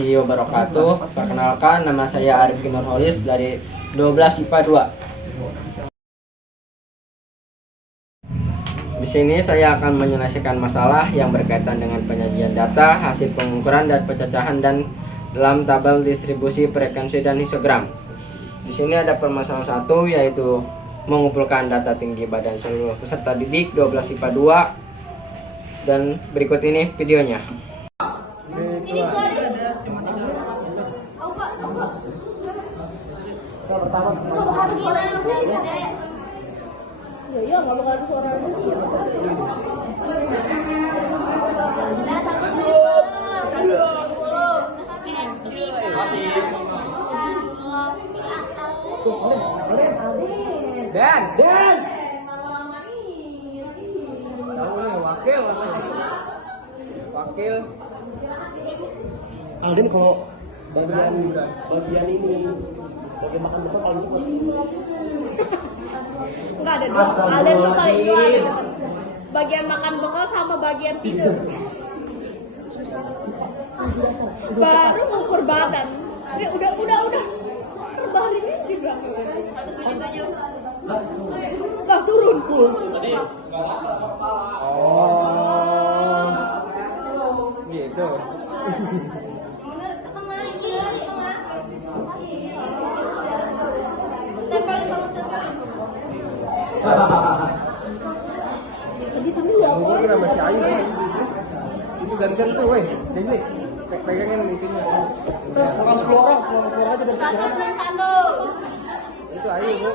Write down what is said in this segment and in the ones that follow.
warahmatullahi wabarakatuh. Perkenalkan, nama saya Arifin Nurholis dari 12 IPA 2. Di sini saya akan menyelesaikan masalah yang berkaitan dengan penyajian data, hasil pengukuran dan pencacahan dan dalam tabel distribusi frekuensi dan histogram. Di sini ada permasalahan 1, yaitu mengumpulkan data tinggi badan seluruh peserta didik 12 IPA 2. Dan berikut ini videonya. Dan wakil Alden kalau bagian ini bagian makan besar paling cepat. Enggak ada dua. Alden tuh paling cepat. Bagian makan bekal sama bagian tidur. Baru ngukur badan. Dia udah terbaring di belakang. 177. Lah turun. Oh, gitu. Ini masih ayu sih. Itu gantian tuh, weh. Jadi pegangin itunya. Terus bukan 10 orang aja dari 191. itu ayu, Bu.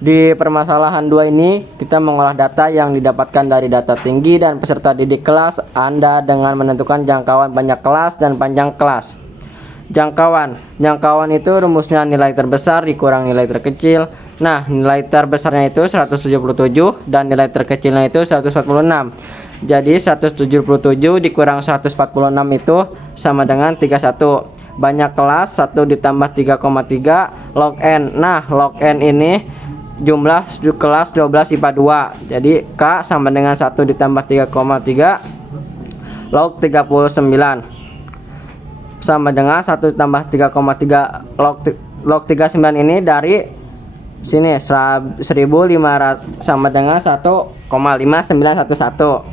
Di permasalahan 2 ini, kita mengolah data yang didapatkan dari data tinggi dan peserta didik kelas Anda dengan menentukan jangkauan banyak kelas dan panjang kelas. Jangkauan itu rumusnya nilai terbesar dikurang nilai terkecil. Nah, nilai terbesarnya itu 177 dan nilai terkecilnya itu 146. Jadi 177 dikurang 146 itu sama dengan 31. Banyak kelas 1 ditambah 3,3 log N. Nah, log N ini jumlah kelas 12 IPA 2. Jadi K sama dengan 1 ditambah 3,3 log 39 sama dengan 1 ditambah 3,3 log 39 ini dari sini 1500 sama dengan 1,5911.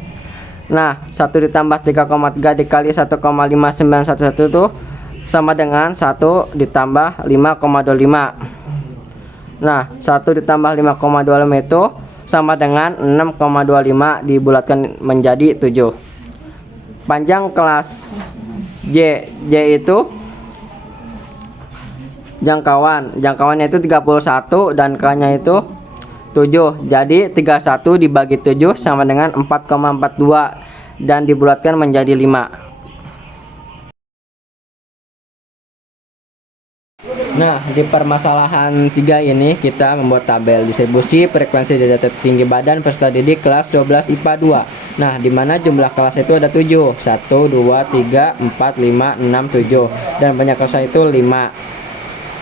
Nah, 1 ditambah 3,3 dikali 1,5911 itu sama dengan 1 ditambah 5,25. Nah, 1 ditambah 5,25 itu sama dengan 6,25 dibulatkan menjadi 7. Panjang kelas J itu jangkauannya itu 31 dan K-nya itu 7. Jadi 31 dibagi 7 sama dengan 4,42 dan dibulatkan menjadi 5. Nah, di permasalahan 3 ini kita membuat tabel distribusi frekuensi data tinggi badan peserta didik kelas 12 IPA 2. Nah, di mana jumlah kelas itu ada 7. 1 2 3 4 5 6 7 dan banyak kelas itu 5.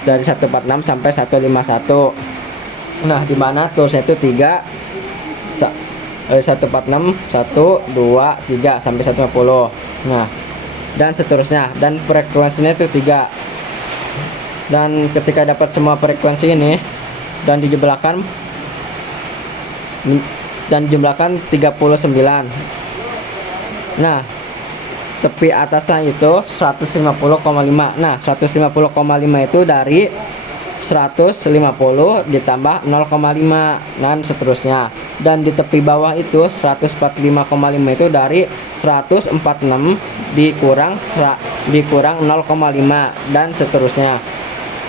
Dari 146 sampai 151. Nah, di mana tulisnya itu 3 146 1 2 3 sampai 150. Nah, dan seterusnya, dan frekuensinya itu 3. Dan ketika dapat semua frekuensi ini dan dijumlahkan 39. Nah, tepi atasnya itu 150,5. Nah, 150,5 itu dari 150 ditambah 0,5 dan seterusnya. Dan di tepi bawah itu 145,5 itu dari 146 dikurang 0,5 dan seterusnya.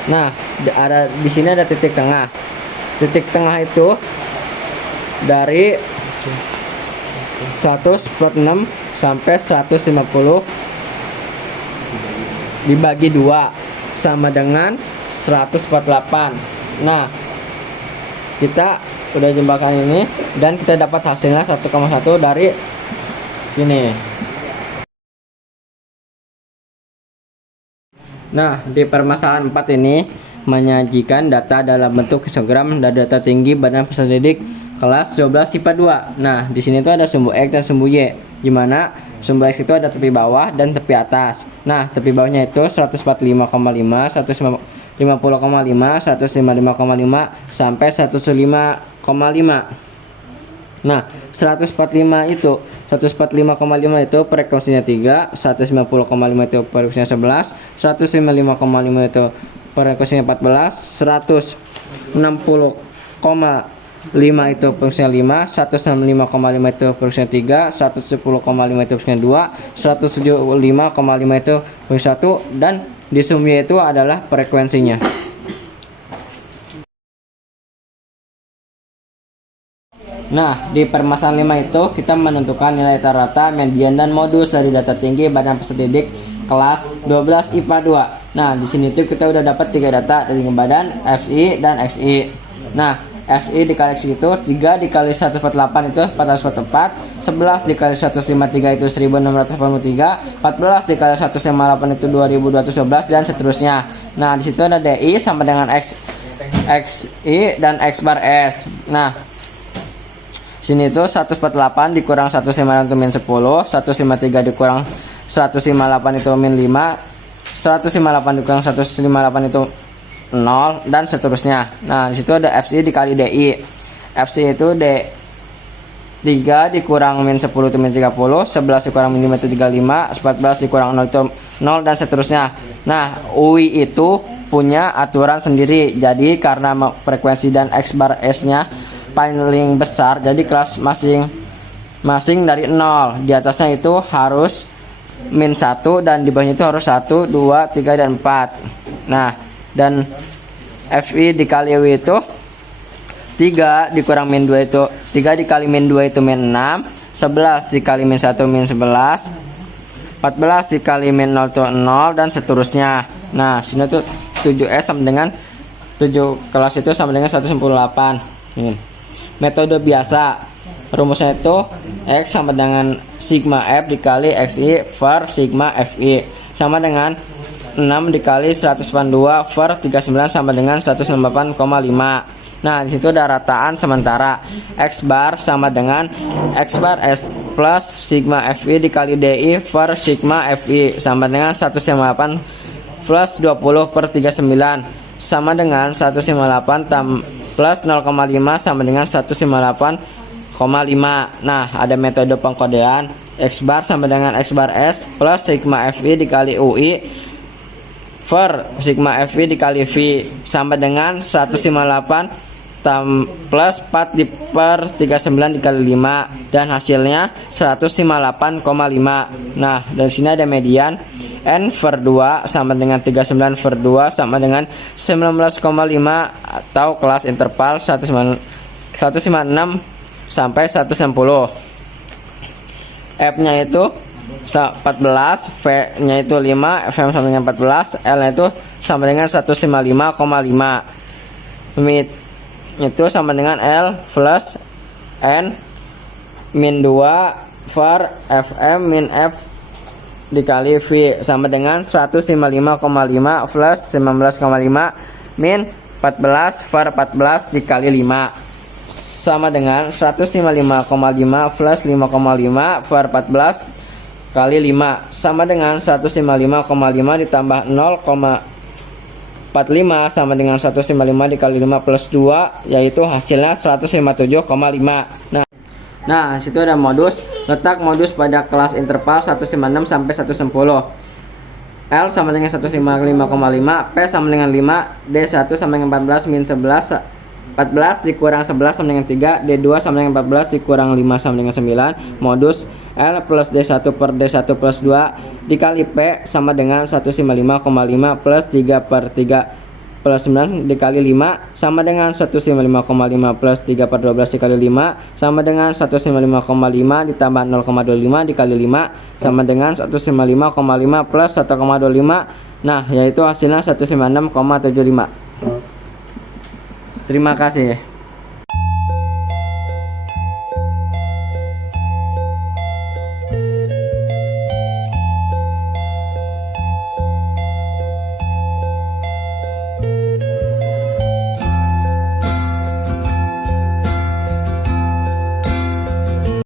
Nah, di sini ada titik tengah. Titik tengah itu dari 146 sampai 150 dibagi 2 sama dengan 148. Nah, kita udah jumlahkan ini dan kita dapat hasilnya 1,1 dari sini. Nah, di permasalahan 4 ini menyajikan data dalam bentuk histogram dan data tinggi badan peserta didik kelas 12 IPA 2. Nah, di sini tuh ada sumbu X dan sumbu Y. di mana sumber X itu ada tepi bawah dan tepi atas. Nah, tepi bawahnya itu 145,5, 150,5, 155,5 sampai 105,5. Nah, 145,5 itu frekuensinya 3, 150,5 itu frekuensinya 11, 155,5 itu frekuensinya 14, 160,5 itu frekuensinya 5, 165,5 itu frekuensinya 3, 110,5 itu frekuensinya 2, 175,5 itu frekuensinya 1, dan di sumnya itu adalah frekuensinya. Nah, di permasalahan 5 itu kita menentukan nilai rata-rata, median, dan modus dari data tinggi badan peserta didik kelas 12 IPA 2. Nah, di sini tuh kita udah dapat 3 data dari badan FI dan XI. Nah, FI dikali XI itu 3 dikali 148 itu 444, 11 dikali 153 itu 1683, 14 dikali 158 itu 2212, dan seterusnya. Nah, di situ ada DI sama dengan XI dan X bar S. Nah, sini itu 148 dikurang 158 itu min 10, 153 dikurang 158 itu min 5, 158 dikurang 158 itu 0, dan seterusnya. Nah, di situ ada FC dikali DI. FC itu D3 dikurang min 10 itu min 30, 11 dikurang min 5 itu 35, 14 dikurang 0 itu 0, dan seterusnya. Nah, UI itu punya aturan sendiri. Jadi karena frekuensi dan X bar S-nya paling besar, jadi kelas masing-masing dari 0. Di atasnya itu harus min 1 dan di bawahnya itu harus 1, 2, 3, dan 4. Nah, dan FI dikali UI itu 3 dikurang min 2 itu 3 dikali min 2 itu min 6, 11 dikali min 1 min 11, 14 dikali min 0 itu 0, dan seterusnya. Nah, sini tuh 7S sama dengan 7 kelas itu sama dengan 198. Metode biasa, rumusnya itu X sama dengan sigma F dikali XI per sigma FI sama dengan 6 dikali 182 per 39 sama dengan 198,5. Nah, di situ ada rataan sementara. X bar sama dengan X bar S plus sigma FI dikali DI per sigma FI sama dengan 158 plus 20 per 39 sama dengan 158 plus 0,5 sama dengan 158,5. Nah, ada metode pengkodean. X bar sama dengan X bar S plus sigma FI dikali UI per sigma FI dikali V sama dengan 158 plus 4 per 39 dikali 5, dan hasilnya 158,5. Nah, dari sini ada median N per 2 sama dengan 39 per 2 sama dengan 19,5 atau kelas interval 156 sampai 160. F-nya itu 14, V-nya itu 5, FM sama dengan 14, L-nya itu sama dengan 155,5. Itu sama dengan L plus N min 2 per FM min F dikali V sama dengan 155,5 plus 19,5 min 14 per 14 dikali 5 sama dengan 155,5 plus 5,5 per 14 kali 5 sama dengan 155,5 ditambah 0,45 sama dengan 155 dikali 5 plus 2, yaitu hasilnya 157,5. Nah, situ ada modus. Letak modus pada kelas interval 156 sampai 160. L sama dengan 155,5, P sama dengan 5, D1 sama dengan 14 min 11, 14 dikurang 11 sama dengan 3, D2 sama dengan 14 dikurang 5 sama dengan 9. Modus L plus D1 per D1 plus 2 dikali P sama dengan 155,5 plus 3 per 3 plus 9 dikali 5 sama dengan 155,5 plus 3 per 12 dikali 5 sama dengan 155,5 ditambah 0,25 dikali 5 sama dengan 155,5 plus 1,25. Nah, yaitu hasilnya 156,75. Terima kasih.